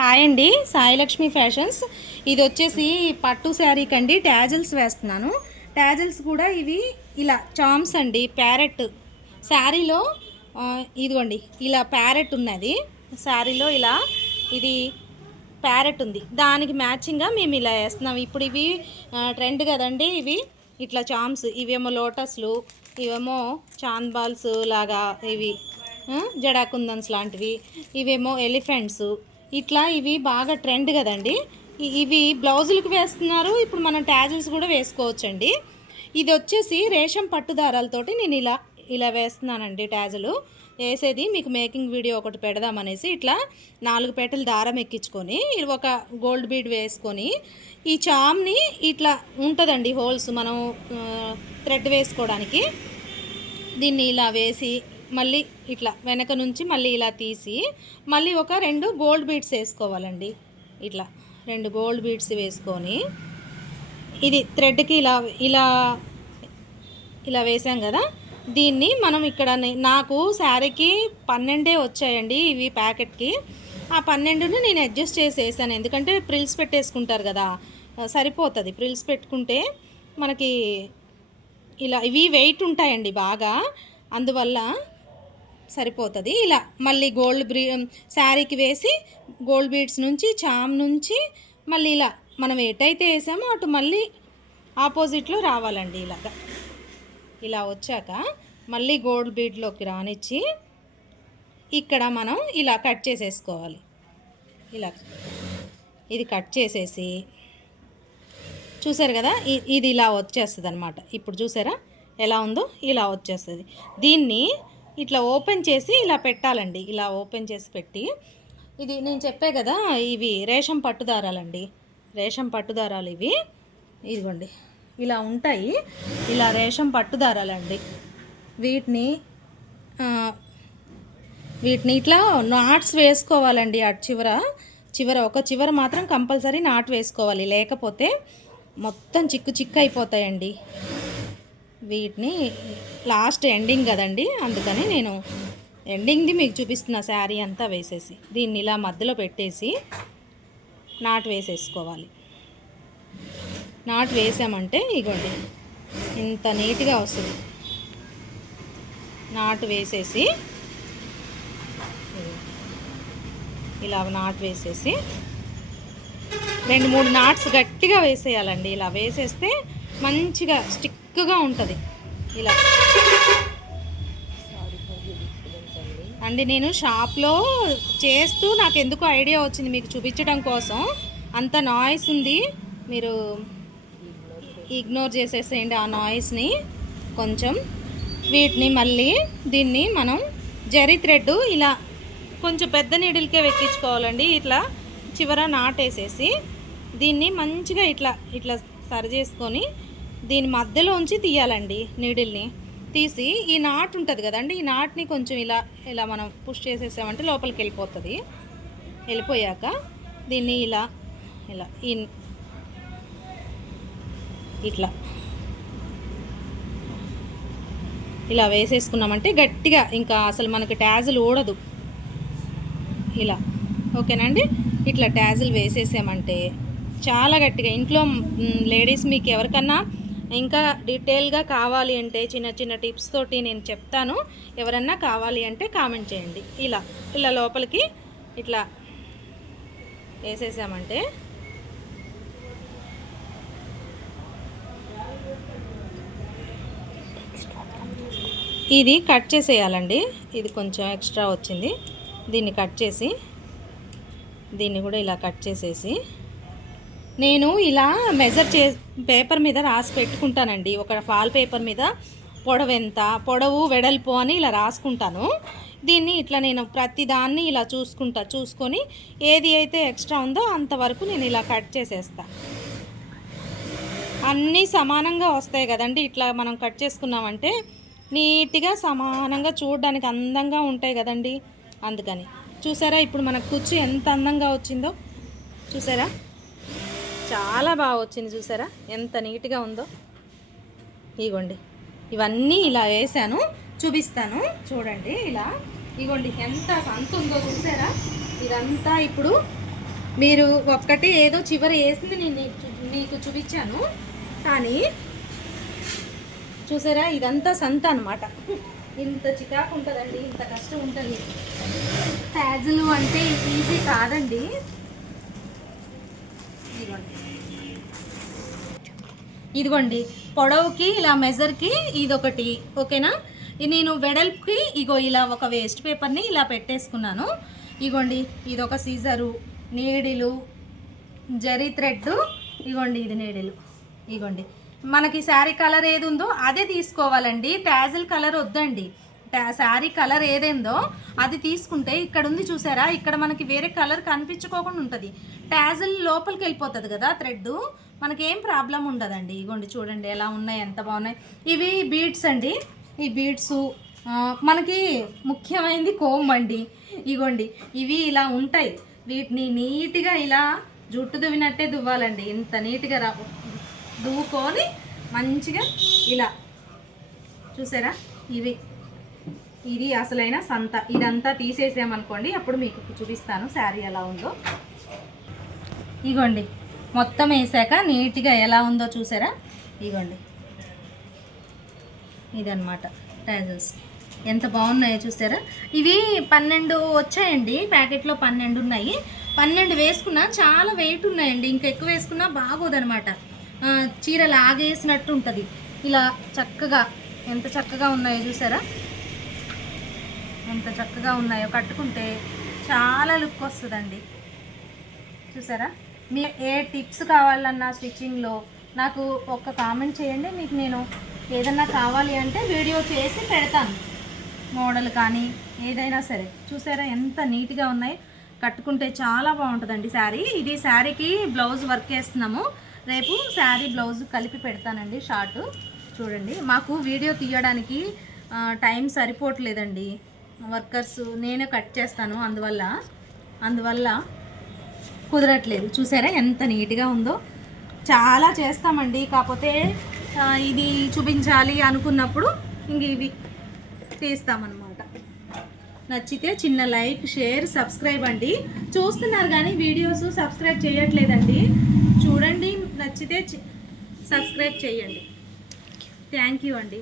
Hi అండి, Sai Lakshmi fashions. ఇది వచ్చేసి పట్టు శారీకి అండి ట్యాజిల్స్ వేస్తున్నాను. ట్యాజిల్స్ కూడా ఇవి ఇలా చామ్స్ అండి, ప్యారెట్ శారీలో ఇదిగోండి ఇలా ప్యారెట్ ఉన్నది. శారీలో ఇలా ఇది ప్యారెట్ ఉంది, దానికి మ్యాచింగ్గా మేము ఇలా వేస్తున్నాం. ఇప్పుడు ఇవి ట్రెండ్ కదండి, ఇవి ఇట్లా చామ్స్, ఇవేమో లోటస్లు, ఇవేమో చాంద్ బాల్స్ లాగా, ఇవి జడాకుందన్స్ లాంటివి, ఇవేమో ఎలిఫెంట్స్, ఇట్లా ఇవి బాగా ట్రెండ్ కదండి. ఇవి బ్లౌజులకు వేస్తున్నారు, ఇప్పుడు మనం ట్యాజిల్స్ కూడా వేసుకోవచ్చండి. ఇది వచ్చేసి రేషం పట్టు దారాలతోటి నేను ఇలా ఇలా వేస్తున్నానండి. ట్యాజులు వేసేది మీకు మేకింగ్ వీడియో ఒకటి పెడదామనేసి ఇట్లా 4 పేటలు దారం ఎక్కించుకొని ఒక గోల్డ్ బీడ్ వేసుకొని ఈ చామ్ని ఇట్లా ఉంటుందండి హోల్స్, మనం థ్రెడ్ వేసుకోవడానికి. దీన్ని ఇలా వేసి మళ్ళీ ఇట్లా వెనక నుంచి మళ్ళీ ఇలా తీసి మళ్ళీ ఒక 2 గోల్డ్ బీడ్స్ వేసుకోవాలండి. ఇట్లా 2 గోల్డ్ బీడ్స్ వేసుకొని ఇది థ్రెడ్కి ఇలా ఇలా ఇలా వేసాం కదా. దీన్ని మనం ఇక్కడ నాకు శారీకి 12 వచ్చాయండి ఇవి ప్యాకెట్కి. ఆ 12ను నేను అడ్జస్ట్ చేసి వేసాను, ఎందుకంటే ప్రిల్స్ పెట్టేసుకుంటారు కదా, సరిపోతుంది. ప్రిల్స్ పెట్టుకుంటే మనకి ఇలా ఇవి వెయిట్ ఉంటాయండి బాగా, అందువల్ల సరిపోతుంది. ఇలా మళ్ళీ గోల్డ్ శారీకి వేసి గోల్డ్ బీడ్స్ నుంచి చామ్ నుంచి మళ్ళీ ఇలా మనం ఎటైతే వేసామో అటు మళ్ళీ ఆపోజిట్లో రావాలండి. ఇలాగా ఇలా వచ్చాక మళ్ళీ గోల్డ్ బీడ్లోకి రానిచ్చి ఇక్కడ మనం ఇలా కట్ చేసేసుకోవాలి. ఇలా ఇది కట్ చేసేసి చూసారు కదా, ఇది ఇలా వచ్చేస్తుంది అనమాట. ఇప్పుడు చూసారా ఎలా ఉందో, ఇలా వచ్చేస్తుంది. దీన్ని ఇట్లా ఓపెన్ చేసి ఇలా పెట్టాలండి. ఇలా ఓపెన్ చేసి పెట్టి, ఇది నేను చెప్పే కదా ఇవి రేషం పట్టుదారాలండి, రేషం పట్టుదారాలు ఇవి. ఇదిగోండి ఇలా ఉంటాయి, ఇలా రేషం పట్టుదారాలండి. వీటిని ఇట్లా నాట్స్ వేసుకోవాలండి. అటు చివర ఒక చివర మాత్రం కంపల్సరీ నాట్ వేసుకోవాలి, లేకపోతే మొత్తం చిక్కు చిక్కు అయిపోతాయండి. వీటిని లాస్ట్ ఎండింగ్ కదండి, అందుకని నేను ఎండింగ్ది మీకు చూపిస్తున్న శారీ అంతా వేసేసి దీన్ని ఇలా మధ్యలో పెట్టేసి నాట్ వేసేసుకోవాలి. నాట్ వేసామంటే ఇగోండి ఇంత నీట్గా వస్తుంది. నాట్ వేసేసి ఇలా నాట్ వేసేసి 2-3 నాట్స్ గట్టిగా వేసేయాలండి. ఇలా వేసేస్తే మంచిగా స్టిక్గా ఉంటుంది. ఇలా అండి నేను షాప్లో చేస్తూ నాకు ఎందుకు ఐడియా వచ్చింది మీకు చూపించడం కోసం. అంత నాయిస్ ఉంది, మీరు ఇగ్నోర్ చేసేసేయండి ఆ నాయిస్ని కొంచెం. వీటిని మళ్ళీ దీన్ని మనం జరీ థ్రెడ్ ఇలా కొంచెం పెద్ద నీడిల్కే వెక్కించుకోవాలండి. ఇట్లా చివర నాటేసేసి దీన్ని మంచిగా ఇట్లా ఇట్లా సరి చేసుకొని దీని మధ్యలోంచి తీయాలండి. నీడిల్ని తీసి ఈ నాట్ ఉంటుంది కదండి, ఈ నాట్ని కొంచెం ఇలా ఇలా మనం పుష్ చేసేసామంటే లోపలికి వెళ్ళిపోతుంది. వెళ్ళిపోయాక దీన్ని ఇలా ఇలా ఇట్లా ఇలా వేసేసుకున్నామంటే గట్టిగా ఇంకా అసలు మనకి ట్యాజులు ఊడదు. ఇలా ఓకేనండి. ఇట్లా ట్యాజులు వేసేసామంటే చాలా గట్టిగా. ఇంట్లో లేడీస్ మీకు ఎవరికన్నా ఇంకా డీటెయిల్గా కావాలి అంటే చిన్న చిన్న టిప్స్ తోటి నేను చెప్తాను. ఎవరన్నా కావాలి అంటే కామెంట్ చేయండి. ఇలా ఇలా లోపలికి ఇట్లా వేసేసామంటే ఇది కట్ చేసేయాలండి. ఇది కొంచెం ఎక్స్ట్రా వచ్చింది, దీన్ని కట్ చేసి దీన్ని కూడా ఇలా కట్ చేసేసి నేను ఇలా మెజర్ పేపర్ మీద రాసి పెట్టుకుంటానండి. ఒక ఫాల్ పేపర్ మీద పొడవు ఎంత, పొడవు వెడల్పు అని ఇలా రాసుకుంటాను. దీన్ని ఇట్లా నేను ప్రతి దాన్ని ఇలా చూసుకొని ఏది అయితే ఎక్స్ట్రా ఉందో అంతవరకు నేను ఇలా కట్ చేసేస్తా. అన్నీ సమానంగా వస్తాయి కదండి. ఇట్లా మనం కట్ చేసుకున్నామంటే నీట్గా సమానంగా చూడడానికి అందంగా ఉంటాయి కదండి. అందుకని చూసారా ఇప్పుడు మన కుచ్చు ఎంత అందంగా వచ్చిందో, చూసారా చాలా బాగా వచ్చింది. చూసారా ఎంత నీట్గా ఉందో. ఇగోండి ఇవన్నీ ఇలా వేసాను, చూపిస్తాను చూడండి. ఇలా ఇగోండి ఎంత సంత ఉందో చూసారా. ఇదంతా ఇప్పుడు మీరు ఒక్కటి ఏదో చివరి వేసింది నేను మీకు చూపించాను, కానీ చూసారా ఇదంతా సంత అనమాట. ఇంత చికాకు ఉంటుందండి, ఇంత కష్టం ఉంటుంది. ట్యాజులు అంటే ఈజీ కాదండి. ఇదిగోండి పొడవుకి ఇలా మెజర్కి ఇదొకటి, ఓకేనా. నేను వెడల్పుకి ఇగో ఇలా ఒక వేస్ట్ పేపర్ని ఇలా పెట్టేసుకున్నాను. ఇగోండి ఇదొక సీజరు, నీడిలు, జరీ థ్రెడ్, ఇగోండి ఇది నీడిలు. ఇగోండి మనకి శారీ కలర్ ఏది ఉందో అదే తీసుకోవాలండి, ట్యాజిల్ కలర్ వద్దండి. శారీ కలర్ ఏదేందో అది తీసుకుంటే ఇక్కడ ఉంది చూసారా, ఇక్కడ మనకి వేరే కలర్ కనిపించుకోకుండా ఉంటుంది. ట్యాజిల్ లోపలికి వెళ్ళిపోతుంది కదా థ్రెడ్, మనకి ఏం ప్రాబ్లం ఉండదండి. ఇగోండి చూడండి ఎలా ఉన్నాయి, ఎంత బాగున్నాయి. ఇవి బీడ్స్ అండి, ఈ బీడ్స్ మనకి ముఖ్యమైనది కోమ్ అండి. ఇగోండి ఇవి ఇలా ఉంటాయి, వీటిని నీట్గా ఇలా జుట్టు దువ్వినట్టే దువ్వాలండి. ఇంత నీట్గా దువ్వుకొని మంచిగా ఇలా చూసారా, ఇది అసలైన సంత. ఇదంతా తీసేసామనుకోండి, అప్పుడు మీకు చూపిస్తాను శారీ ఎలా ఉందో. ఇగోండి మొత్తం వేసాక నీట్గా ఎలా ఉందో చూసారా. ఇగోండి ఇదన్నమాట ట్యాజల్స్, ఎంత బాగున్నాయో చూసారా. ఇవి 12 వచ్చాయండి, ప్యాకెట్లో 12 ఉన్నాయి. 12 వేసుకున్నా చాలా వెయిట్ ఉన్నాయండి, ఇంకా ఎక్కువ వేసుకున్నా బాగోదనమాట. చీర లాగేసినట్టు ఉంటుంది. ఇలా చక్కగా ఎంత చక్కగా ఉన్నాయో చూసారా, ఎంత చక్కగా ఉన్నాయో. కట్టుకుంటే చాలా లుక్ వస్తుందండి చూసారా. మీ ఏ టిప్స్ కావాలన్నా స్టిచ్చింగ్లో నాకు ఒక కామెంట్ చేయండి, మీకు నేను ఏదన్నా కావాలి అంటే వీడియో చేసి పెడతాను, మోడల్ కానీ ఏదైనా సరే. చూసారా ఎంత నీట్గా ఉన్నాయి, కట్టుకుంటే చాలా బాగుంటుందండి శారీ. ఇది శారీకి బ్లౌజ్ వర్క్ వేస్తున్నాము, రేపు శారీ బ్లౌజ్ కలిపి పెడతానండి షార్ట్. చూడండి మాకు వీడియో తీయడానికి టైం సరిపోవట్లేదండి, వర్కర్స్ నేనే కట్ చేస్తాను, అందువల్ల కుదరట్లేదు. చూసారా ఎంత నీట్గా ఉందో. చాలా చేస్తామండి, కాకపోతే ఇది చూపించాలి అనుకున్నప్పుడు ఇంక ఇవి తీస్తామన్నమాట. నచ్చితే చిన్న లైక్, షేర్, సబ్స్క్రైబ్ అండి. చూస్తున్నారు కానీ వీడియోస్ సబ్స్క్రైబ్ చేయట్లేదండి, చూడండి. నచ్చితే సబ్స్క్రైబ్ చేయండి. థ్యాంక్ యూ అండి.